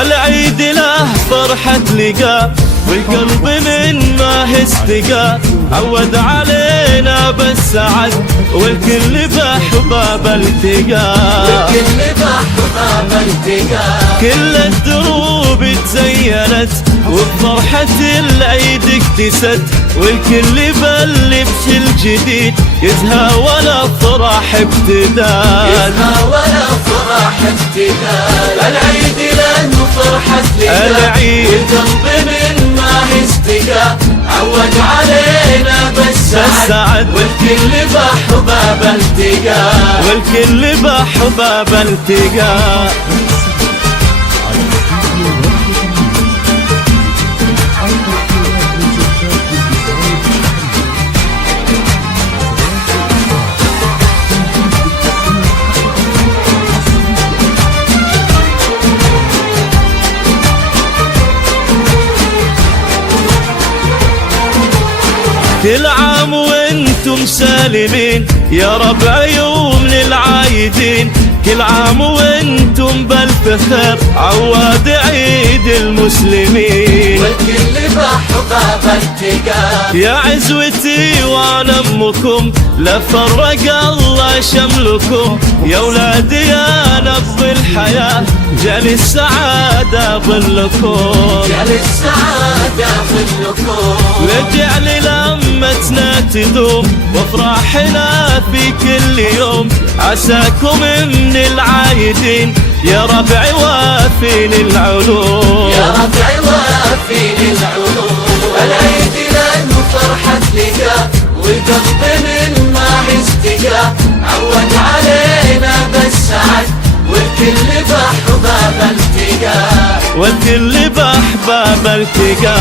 العيد له فرحة لقاء والقلب من ما استقى، عود علينا بالسعد والكل بأحباب التقى، كل الدروب تزينت وبفرحة العيد اكتست، والكل باللبس الجديد يزهى ولا فرح ابتداد، العيد لأنه فرحة العيد والقلب من ما استقى، عود علينا بالسعد والكل بأحباب التقى، والكل بأحباب التقى. كل عام وانتم سالمين يا ربع يوم للعايدين، كل عام وانتم بالف خير عواد عيد المسلمين، والكل بأحباب التقى. يا عزوتي وانا امكم لا فرق الله شملكم، يا ولادي يا نبض الحياة جعل السعادة ظلكم، وجعل لمتنا تدوم وافراحنا في كل يوم، عساكم من العايدين يا ربع وافي للعلوم، العيد لأنه فرحة لقاء والقلب من ما استقى، عود علينا بالسعد والكل بأحباب التقى، والكل بأحباب التقى.